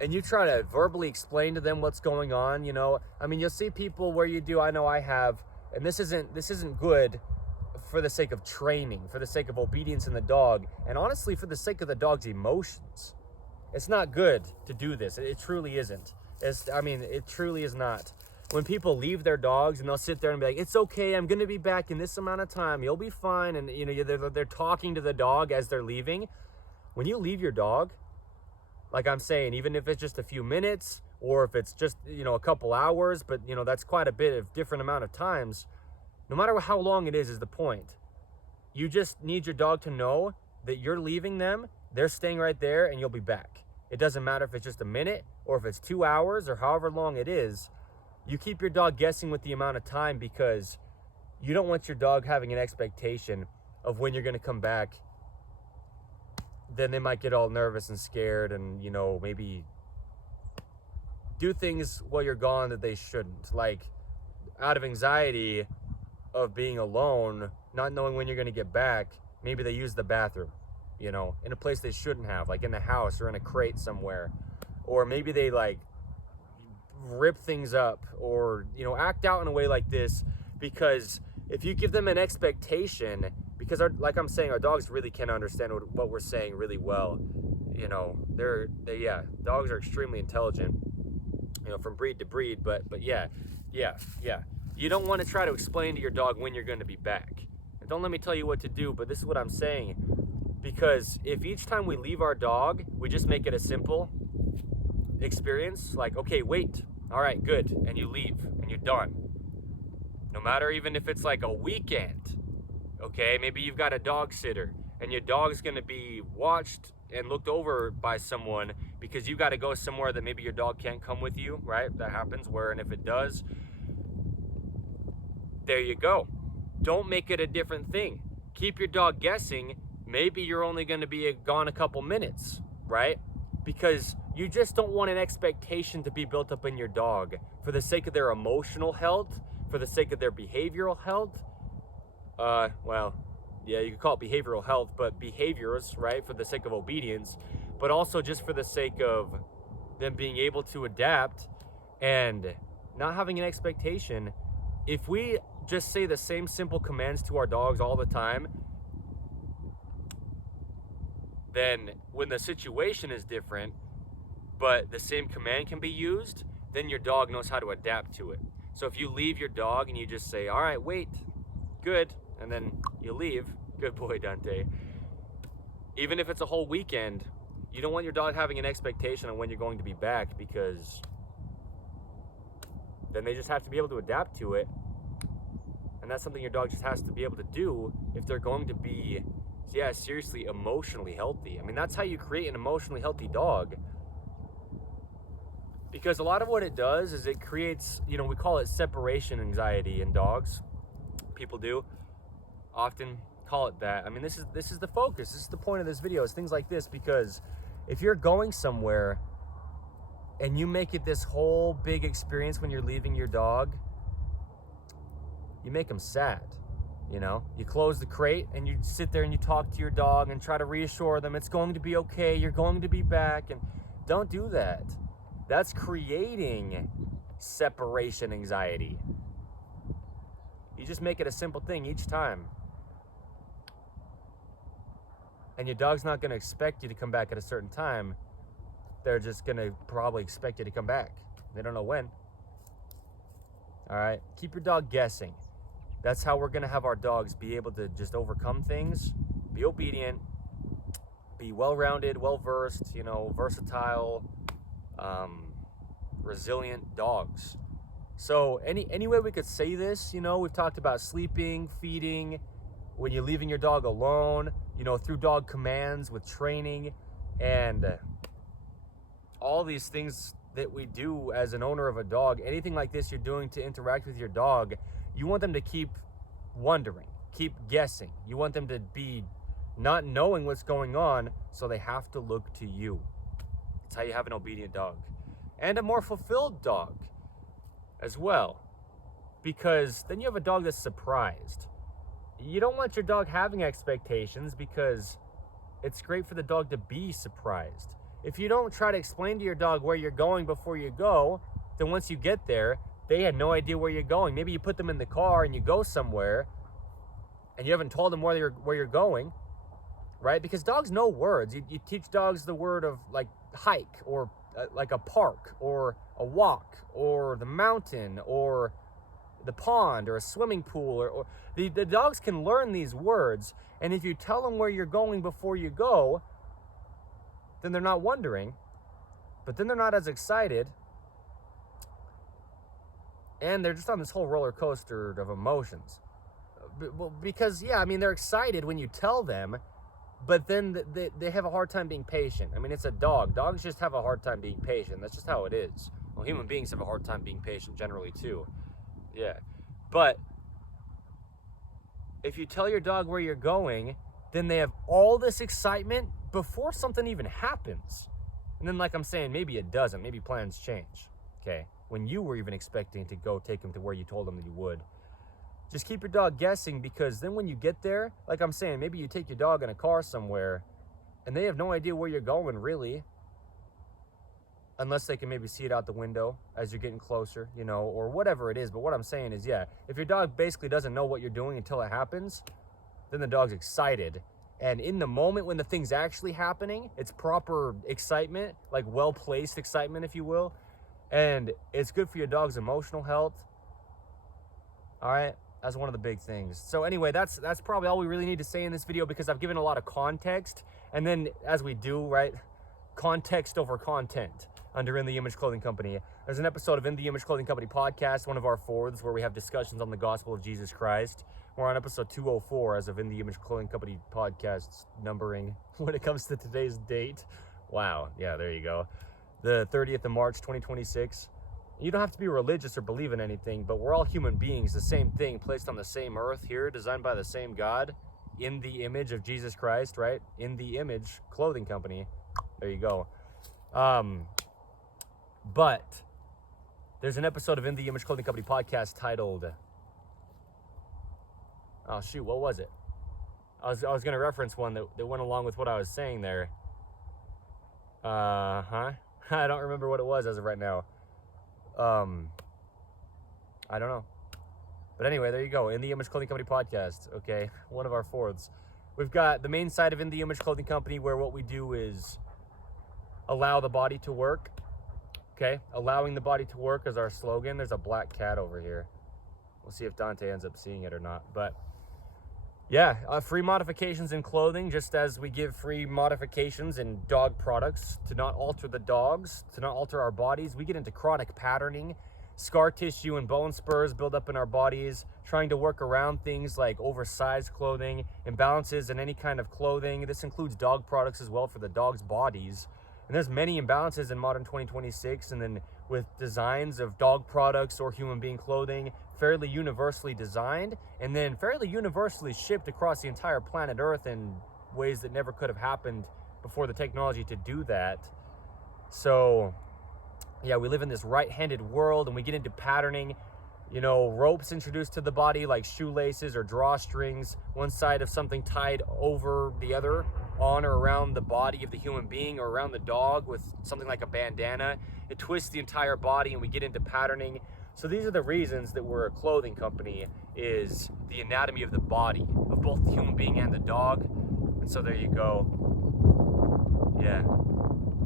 and you try to verbally explain to them what's going on, you know, I mean, you'll see people where you do, I know I have, and this isn't good for the sake of training, for the sake of obedience in the dog, and honestly for the sake of the dog's emotions. It's not good to do this. It truly isn't. It truly is not. When people leave their dogs and they'll sit there and be like, it's okay, I'm gonna be back in this amount of time, you'll be fine, and you know, they're talking to the dog as they're leaving. When you leave your dog, like I'm saying, even if it's just a few minutes or if it's just, you know, a couple hours, but you know, that's quite a bit of different amount of times. No matter how long it is the point. You just need your dog to know that you're leaving them, they're staying right there, and you'll be back. It doesn't matter if it's just a minute or if it's 2 hours or however long it is. You keep your dog guessing with the amount of time, because you don't want your dog having an expectation of when you're going to come back. Then they might get all nervous and scared and, you know, maybe do things while you're gone that they shouldn't. Like, out of anxiety of being alone, not knowing when you're going to get back, maybe they use the bathroom, you know, in a place they shouldn't have, like in the house or in a crate somewhere. Or maybe they like rip things up or, you know, act out in a way like this. Because if you give them an expectation, because like I'm saying, our dogs really can understand what we're saying really well. You know, dogs are extremely intelligent, you know, from breed to breed. But yeah. You don't want to try to explain to your dog when you're going to be back. And don't let me tell you what to do, but this is what I'm saying. Because if each time we leave our dog, we just make it a simple experience, like, okay, wait, all right, good, and you leave and you're done. No matter, even if it's like a weekend, okay, maybe you've got a dog sitter and your dog's going to be watched and looked over by someone because you got to go somewhere that maybe your dog can't come with you, right? That happens. And if it does, there you go. Don't make it a different thing. Keep your dog guessing. Maybe you're only going to be gone a couple minutes, right? Because you just don't want an expectation to be built up in your dog for the sake of their emotional health, for the sake of their behavioral health. You could call it behavioral health, but behaviors, right? For the sake of obedience, but also just for the sake of them being able to adapt and not having an expectation. If we just say the same simple commands to our dogs all the time, then when the situation is different, but the same command can be used, then your dog knows how to adapt to it. So if you leave your dog and you just say, all right, wait, good, and then you leave, good boy, Dante. Even if it's a whole weekend, you don't want your dog having an expectation on when you're going to be back, because then they just have to be able to adapt to it. And that's something your dog just has to be able to do if they're going to be, seriously, emotionally healthy. I mean, that's how you create an emotionally healthy dog. Because a lot of what it does is it creates, we call it separation anxiety in dogs. People do often call it that. I mean, this is the focus. This is the point of this video, is things like this, because if you're going somewhere and you make it this whole big experience when you're leaving your dog, you make them sad. You close the crate and you sit there and you talk to your dog and try to reassure them it's going to be okay, you're going to be back. And don't do that. That's creating separation anxiety. You just make it a simple thing each time. And your dog's not going to expect you to come back at a certain time. They're just going to probably expect you to come back. They don't know when. All right? Keep your dog guessing. That's how we're going to have our dogs be able to just overcome things, be obedient, be well-rounded, well-versed, versatile, resilient dogs. So any way we could say this, we've talked about sleeping, feeding, when you're leaving your dog alone, through dog commands with training, and all these things that we do as an owner of a dog. Anything like this you're doing to interact with your dog, you want them to keep wondering, keep guessing. You want them to be not knowing what's going on, so they have to look to you. That's how you have an obedient dog. And a more fulfilled dog as well, because then you have a dog that's surprised. You don't want your dog having expectations, because it's great for the dog to be surprised. If you don't try to explain to your dog where you're going before you go, then once you get there, they had no idea where you're going. Maybe you put them in the car and you go somewhere and you haven't told them where you're going, right? Because dogs know words. You teach dogs the word of like hike, or like a park, or a walk, or the mountain, or the pond, or a swimming pool, or the dogs can learn these words. And if you tell them where you're going before you go, then they're not wondering, but then they're not as excited, and they're just on this whole roller coaster of emotions. Because they're excited when you tell them, but then they have a hard time being patient. I mean, it's a dog. Dogs just have a hard time being patient. That's just how it is. Well, human beings have a hard time being patient generally too. Yeah. But if you tell your dog where you're going, then they have all this excitement before something even happens. And then, like I'm saying, maybe it doesn't. Maybe plans change. Okay. When you were even expecting to go take them to where you told them that you would. Just keep your dog guessing, because then when you get there, like I'm saying, maybe you take your dog in a car somewhere and they have no idea where you're going, really. Unless they can maybe see it out the window as you're getting closer, or whatever it is. But what I'm saying is, if your dog basically doesn't know what you're doing until it happens, then the dog's excited. And in the moment when the thing's actually happening, it's proper excitement, like well-placed excitement, if you will. And it's good for your dog's emotional health. All right, that's one of the big things. So anyway, that's probably all we really need to say in this video, because I've given a lot of context. And then, as we do, right, context over content under In The Image Clothing Company. There's an episode of In The Image Clothing Company podcast, one of our fourths, where we have discussions on the gospel of Jesus Christ. We're on episode 204 as of In The Image Clothing Company podcast's numbering when it comes to today's date. Wow, yeah, there you go. The 30th of March, 2026. You don't have to be religious or believe in anything, but we're all human beings, the same thing, placed on the same earth here, designed by the same God, in the image of Jesus Christ, right? In the Image Clothing Company. There you go. But there's an episode of In The Image Clothing Company podcast titled, oh shoot, what was it? I was going to reference one that went along with what I was saying there. I don't remember what it was as of right now. I don't know. But anyway, there you go. In the Image Clothing Company podcast. Okay, one of our fourths. We've got the main side of In the Image Clothing Company, where what we do is allow the body to work. Okay, allowing the body to work is our slogan. There's a black cat over here. We'll see if Dante ends up seeing it or not. But yeah, free modifications in clothing, just as we give free modifications in dog products to not alter the dogs, to not alter our bodies. We get into chronic patterning, scar tissue and bone spurs build up in our bodies, trying to work around things like oversized clothing, imbalances in any kind of clothing. This includes dog products as well for the dog's bodies. And there's many imbalances in modern 2026, and then with designs of dog products or human being clothing fairly universally designed and then fairly universally shipped across the entire planet Earth in ways that never could have happened before the technology to do that. So yeah, we live in this right-handed world, and we get into patterning, you know, ropes introduced to the body like shoelaces or drawstrings, one side of something tied over the other on or around the body of the human being or around the dog with something like a bandana. It twists the entire body, and we get into patterning. So these are the reasons that we're a clothing company, is the anatomy of the body of both the human being and the dog. And so there you go. Yeah.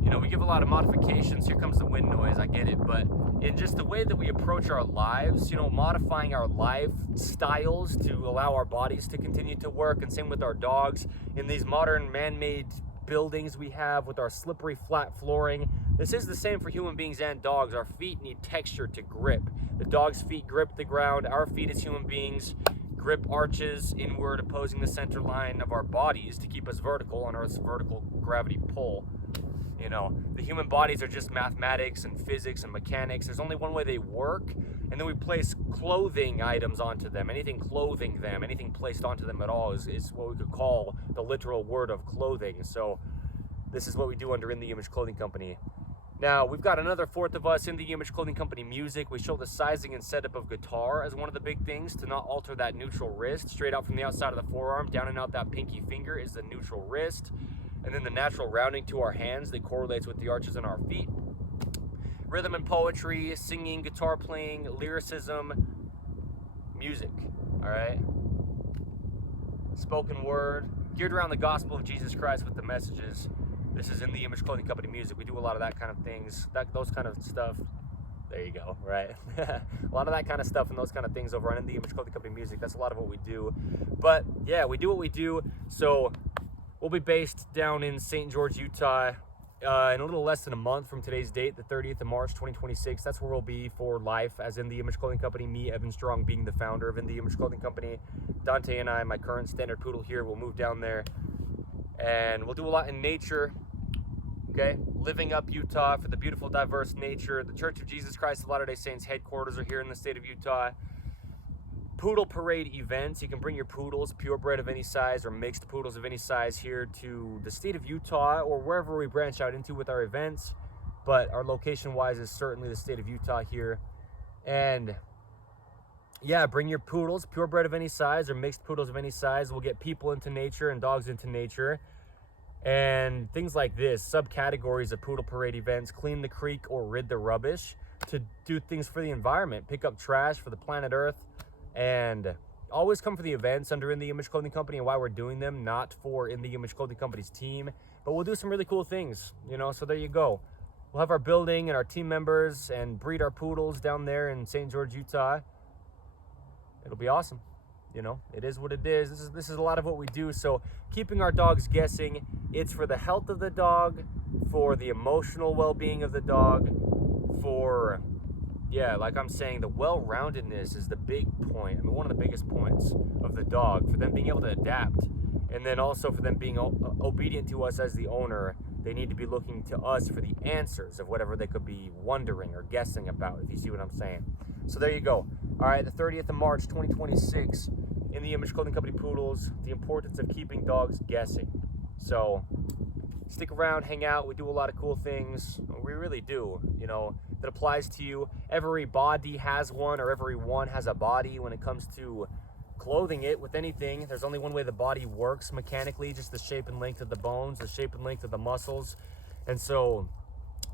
You know, we give a lot of modifications. Here comes the wind noise, I get it. But in just the way that we approach our lives, you know, modifying our lifestyles to allow our bodies to continue to work, and same with our dogs. In these modern man-made buildings we have with our slippery flat flooring, this is the same for human beings and dogs. Our feet need texture to grip. The dog's feet grip the ground. Our feet as human beings grip arches inward, opposing the center line of our bodies to keep us vertical on Earth's vertical gravity pull. You know, the human bodies are just mathematics and physics and mechanics. There's only one way they work, and then we place clothing items onto them. Anything clothing them, anything placed onto them at all is what we could call the literal word of clothing. So this is what we do under In The Image Clothing Company. Now, we've got another fourth of us, In The Image Clothing Company music. We show the sizing and setup of guitar as one of the big things to not alter that neutral wrist. Straight out from the outside of the forearm, down and out that pinky finger is the neutral wrist. And then the natural rounding to our hands that correlates with the arches in our feet. Rhythm and poetry, singing, guitar playing, lyricism, music, all right? Spoken word, geared around the gospel of Jesus Christ with the messages. This is In The Image Clothing Company music. We do a lot of that kind of things, those kind of stuff. There you go, right? A lot of that kind of stuff and those kind of things over on In The Image Clothing Company music. That's a lot of what we do. But yeah, we do what we do. So we'll be based down in St. George, Utah in a little less than a month from today's date, the 30th of March, 2026. That's where we'll be for life as In The Image Clothing Company. Me, Evan Strong, being the founder of In The Image Clothing Company. Dante and I, my current standard poodle here, will move down there. And we'll do a lot in nature, okay? Living up Utah for the beautiful, diverse nature. The Church of Jesus Christ of Latter-day Saints headquarters are here in the state of Utah. Poodle parade events. You can bring your poodles, purebred of any size or mixed poodles of any size, here to the state of Utah or wherever we branch out into with our events. But our location wise is certainly the state of Utah here. And yeah, bring your poodles, purebred of any size or mixed poodles of any size. We'll get people into nature and dogs into nature. And things like this, subcategories of poodle parade events: clean the creek or rid the rubbish, to do things for the environment, pick up trash for the planet Earth. And always come for the events under In The Image Clothing Company and why we're doing them, not for In The Image Clothing Company's team. But we'll do some really cool things, you know, so there you go. We'll have our building and our team members and breed our poodles down there in St. George, Utah. It'll be awesome. You know, it is what it is. This is a lot of what we do. So keeping our dogs guessing, it's for the health of the dog, for the emotional well-being of the dog, for... yeah, like I'm saying, the well-roundedness is the big point. I mean, one of the biggest points of the dog, for them being able to adapt. And then also for them being obedient to us as the owner. They need to be looking to us for the answers of whatever they could be wondering or guessing about, if you see what I'm saying. So there you go. All right, the 30th of March, 2026, In The Image Clothing Company Poodles, the importance of keeping dogs guessing. So stick around, hang out. We do a lot of cool things. We really do, you know, that applies to you. Every body has one, or everyone has a body when it comes to clothing it with anything. There's only one way the body works mechanically, just the shape and length of the bones, the shape and length of the muscles. And so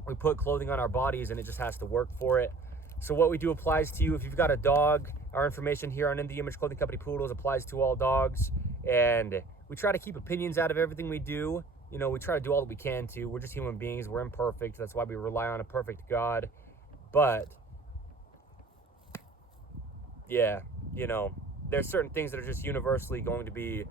we put clothing on our bodies and it just has to work for it. So what we do applies to you. If you've got a dog, our information here on In The Image Clothing Company Poodles applies to all dogs. And we try to keep opinions out of everything we do. You know, we try to do all that we can to. We're just human beings. We're imperfect. That's why we rely on a perfect God. But yeah, you know, there's certain things that are just universally going to be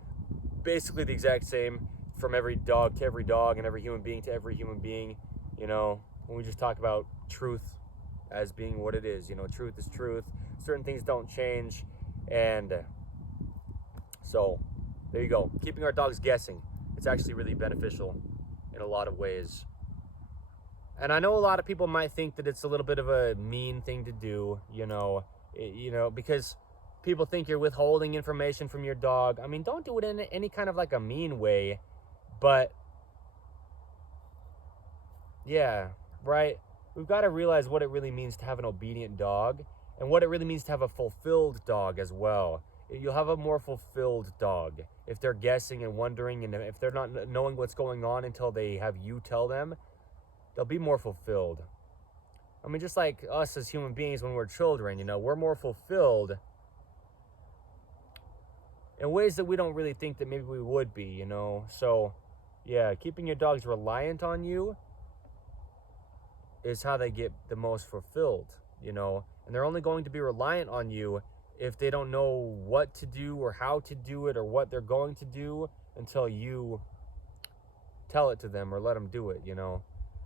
basically the exact same from every dog to every dog and every human being to every human being. You know, when we just talk about truth as being what it is. You know, truth is truth. Certain things don't change. And so there you go. Keeping our dogs guessing. It's actually really beneficial in a lot of ways. And I know a lot of people might think that it's a little bit of a mean thing to do, you know, because people think you're withholding information from your dog. I mean, don't do it in any kind of like a mean way, but yeah, right? We've got to realize what it really means to have an obedient dog and what it really means to have a fulfilled dog as well. You'll have a more fulfilled dog if they're guessing and wondering, and if they're not knowing what's going on until they have you tell them. They'll be more fulfilled. I mean, just like us as human beings when we're children, you know, we're more fulfilled in ways that we don't really think that maybe we would be, you know. So, yeah, keeping your dogs reliant on you is how they get the most fulfilled, you know. And they're only going to be reliant on you if they don't know what to do or how to do it or what they're going to do until you tell it to them or let them do it, you know.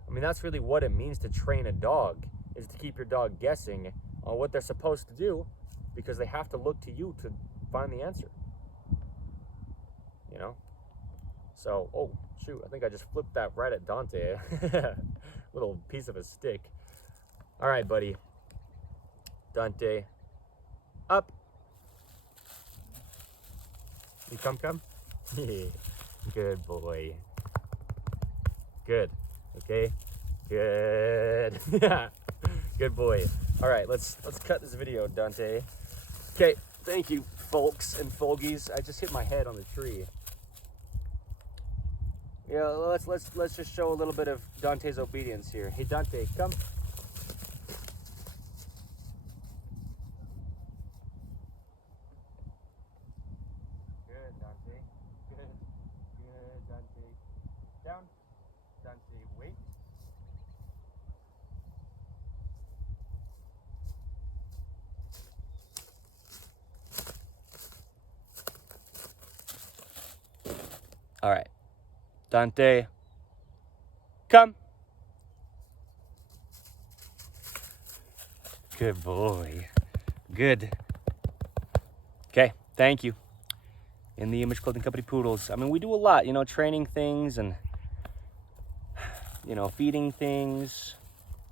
I mean, that's really what it means to train a dog, is to keep your dog guessing on what they're supposed to do, because they have to look to you to find the answer, you know? So, oh, shoot, I think I just flipped that right at Dante. Little piece of a stick. All right, buddy. Dante, up. You come? Good boy. Good. Okay, good. Good boy. All right, let's cut this video, Dante. Okay, thank you, folks and folgies. I just hit my head on the tree. Yeah, let's just show a little bit of Dante's obedience here. Hey, Dante, come. Good, Dante. Good, Dante. Down. Dante, wait. All right, Dante, come. Good boy. Good. Okay, thank you. In the Image Clothing Company Poodles. I mean, we do a lot, you know, training things and, you know, feeding things.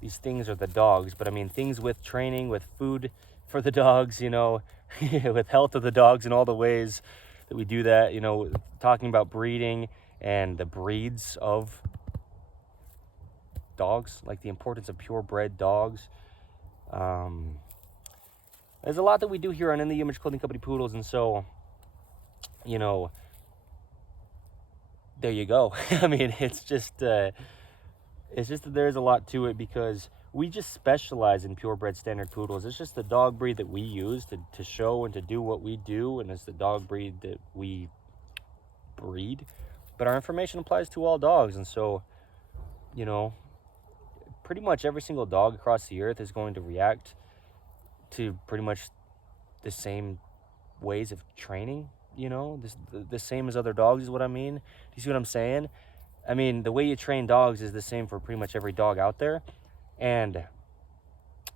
These things are the dogs, but I mean, things with training, with food for the dogs, you know, with health of the dogs and all the ways that we do that, you know, talking about breeding and the breeds of dogs, like the importance of purebred dogs. There's a lot that we do here on In the Image Clothing Company Poodles, and so, you know, there you go. I mean, it's just that there's a lot to it, because we just specialize in purebred standard poodles. It's just the dog breed that we use to show and to do what we do, and it's the dog breed that we breed. But our information applies to all dogs, and so, you know, pretty much every single dog across the earth is going to react to pretty much the same ways of training, you know, the same as other dogs is what I mean. Do you see what I'm saying? I mean, the way you train dogs is the same for pretty much every dog out there. And,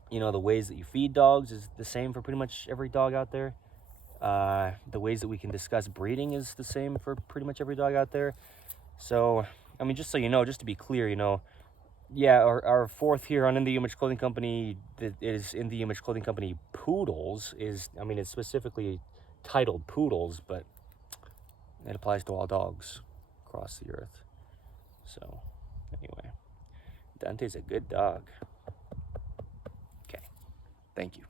you know, the ways that you feed dogs is the same for pretty much every dog out there. The ways that we can discuss breeding is the same for pretty much every dog out there. So, I mean, just so you know, just to be clear, you know, yeah, our fourth here on In the Image Clothing Company, that is In the Image Clothing Company Poodles, is, I mean, it's specifically titled Poodles, but it applies to all dogs across the earth. So, anyway, Dante's a good dog. Okay, thank you.